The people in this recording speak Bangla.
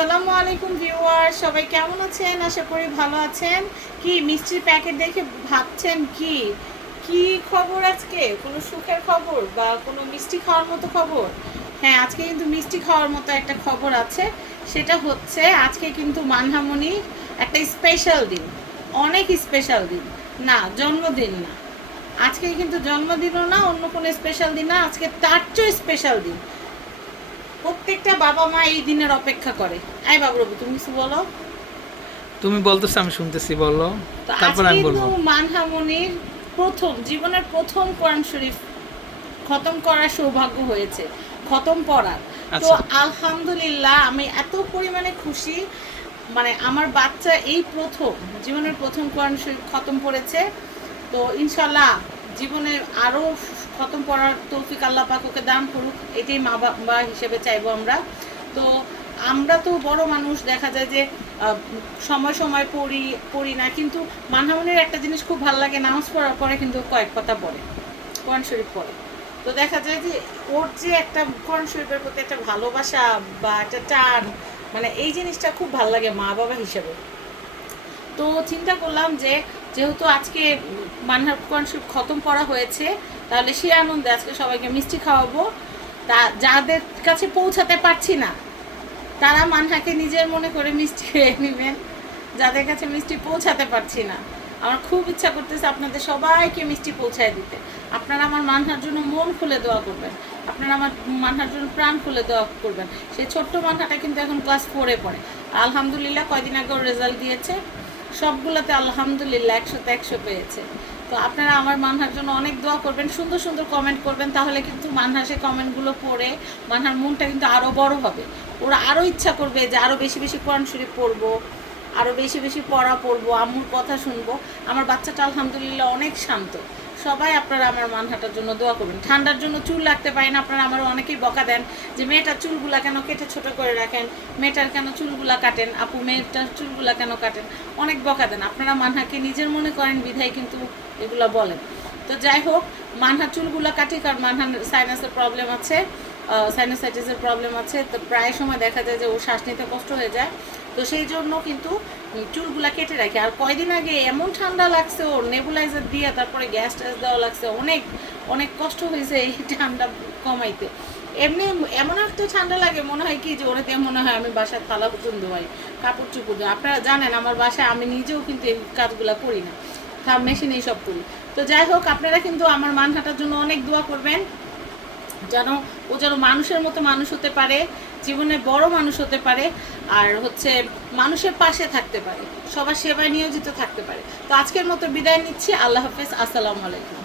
আসসালামু আলাইকুম ভিউয়ার সবাই কেমন আছেন? আশা করি ভালো আছেন। কি, মিষ্টির প্যাকেট দেখে ভাবছেন কি? কি খবর আজকে? কোনো সুখের খবর বা কোনো মিষ্টি খাওয়ার মতো খবর? হ্যাঁ আজকে কিন্তু মিষ্টি খাওয়ার মতো একটা খবর আছে। সেটা হচ্ছে, আজকে কিন্তু মানহামণি একটা স্পেশাল দিন। অনেক স্পেশাল দিন। না, জন্মদিন না। আজকে কিন্তু জন্মদিনও না, অন্য কোনো স্পেশাল দিন না। আজকে তার চেয়ে স্পেশাল দিন। প্রত্যেকটা বাবা মা এই দিনের অপেক্ষা করে। আই বাবুরবু তুমি কিছু বলো? তুমি বলতেছো আমি শুনতেছি বলো। তারপর আমি বলব। মানহামনির প্রথম জীবনের প্রথম কোরআন শরীফ খতম করার সৌভাগ্য হয়েছে খতম পড়ার। তো আচ্ছা। আলহামদুলিল্লাহ আমি এত পরিমাণে খুশি মানে আমার বাচ্চা এই প্রথম জীবনের প্রথম কোরআন শরীফ খতম পড়েছে তো ইনশাল্লাহ জীবনের আরও খতম পড়ার তৌফিক আল্লাহ ওকে দান করুক, এটাই মা বাবা হিসেবে চাইব আমরা। তো আমরা তো বড় মানুষ, দেখা যায় যে সময় সময় পড়ি পড়ি না, কিন্তু মানহামনের একটা জিনিস খুব ভালো লাগে, নামাজ পড়ার পরে কিন্তু কয়েক কথা পড়ে কোরআন শরীফ পড়ে। তো দেখা যায় যে, ওর যে একটা কোরআন শরীফের প্রতি একটা ভালোবাসা বা একটা টান মানে এই জিনিসটা খুব ভালো লাগে মা বাবা হিসেবে। তো চিন্তা করলাম যে যেহেতু আজকে কোরআন শরীফ খতম করা হয়েছে, তাহলে সে আনন্দে আজকে সবাইকে মিষ্টি খাওয়াবো। তা যাদের কাছে পৌঁছাতে পারছি না, তারা মানহাকে নিজের মনে করে মিষ্টি খেয়ে নেবেন। যাদের কাছে মিষ্টি পৌঁছাতে পারছি না, আমার খুব ইচ্ছা করতেছে আপনাদের সবাইকে মিষ্টি পৌঁছায় দিতে। আপনারা আমার মানহার জন্য মন খুলে দোয়া করবেন। আপনারা আমার মানহার জন্য প্রাণ খুলে দোয়া করবেন। সেই ছোট্ট মানহাটা কিন্তু এখন ক্লাস ফোরে পড়ে। আলহামদুলিল্লাহ, কয়দিন আগে ওর রেজাল্ট দিয়েছে। সবগুলোতে আলহামদুলিল্লাহ একশোতে একশো পেয়েছে। তো আপনারা আমার মানহার জন্য অনেক দোয়া করবেন, সুন্দর সুন্দর কমেন্ট করবেন, তাহলে কিন্তু মানহা সেই কমেন্টগুলো পড়ে মানহার মনটা কিন্তু আরও বড় হবে। ওরা আরও ইচ্ছা করবে যে আরও বেশি বেশি কোরআন শরীফ পড়ব আরও বেশি বেশি পড়া পড়ব, আম্মুর কথা শুনব। আমার বাচ্চাটা আলহামদুলিল্লাহ অনেক শান্ত। সবাই আপনারা আমার মানহাটার জন্য দোয়া করবেন। ঠান্ডার জন্য চুল রাখতে পারেন, আপনারা আমার অনেকেই বকা দেন যে, মেয়েটার চুলগুলা কেন কেটে ছোট করে রাখেন? মেয়েটার কেন চুলগুলা কাটেন? আপু, মেয়েটার চুলগুলা কেন কাটেন? অনেক বকা দেন। আপনারা মানহাকে নিজের মনে করেন, বিধায় কিন্তু এগুলো বলেন। তো যাই হোক, মানহা চুলগুলা কাটি, কারণ মানহার সাইনাসের প্রবলেম আছে সাইনোসাইটিসের প্রবলেম আছে। তো প্রায় সময় দেখা যায় যে, ও শ্বাস নিতে কষ্ট হয়ে যায়। তো সেই জন্য কিন্তু চুলগুলা কেটে রাখি। আর কয়দিন আগে এমন ঠান্ডা লাগছে, ওর নেবুলাইজার দিয়ে তারপরে গ্যাস ট্যাস দেওয়া লাগছে। অনেক অনেক কষ্ট হয়েছে এই ঠান্ডা কমাইতে। এমনি এমন একটা ঠান্ডা লাগে, মনে হয় কি যে ওরাতে মনে হয় আমি বাসায় থালা পুতুন ধোয়াই কাপড় চুপড় ধোয়াই আপনারা জানেন, আমার বাসায় আমি নিজেও কিন্তু এই কাজগুলো করি না। মেশিনেই সব করি। তো যাই হোক, আপনারা কিন্তু আমার মানহাটার জন্য অনেক দোয়া করবেন। যেন ও যেন মানুষের মতো মানুষ হতে পারে, জীবনে বড় মানুষ হতে পারে, আর হচ্ছে মানুষের পাশে থাকতে পারে, সবার সেবায় নিয়োজিত থাকতে পারে। তো আজকের মতো বিদায় নিচ্ছি, আল্লাহ হাফেজ, আসসালামু আলাইকুম।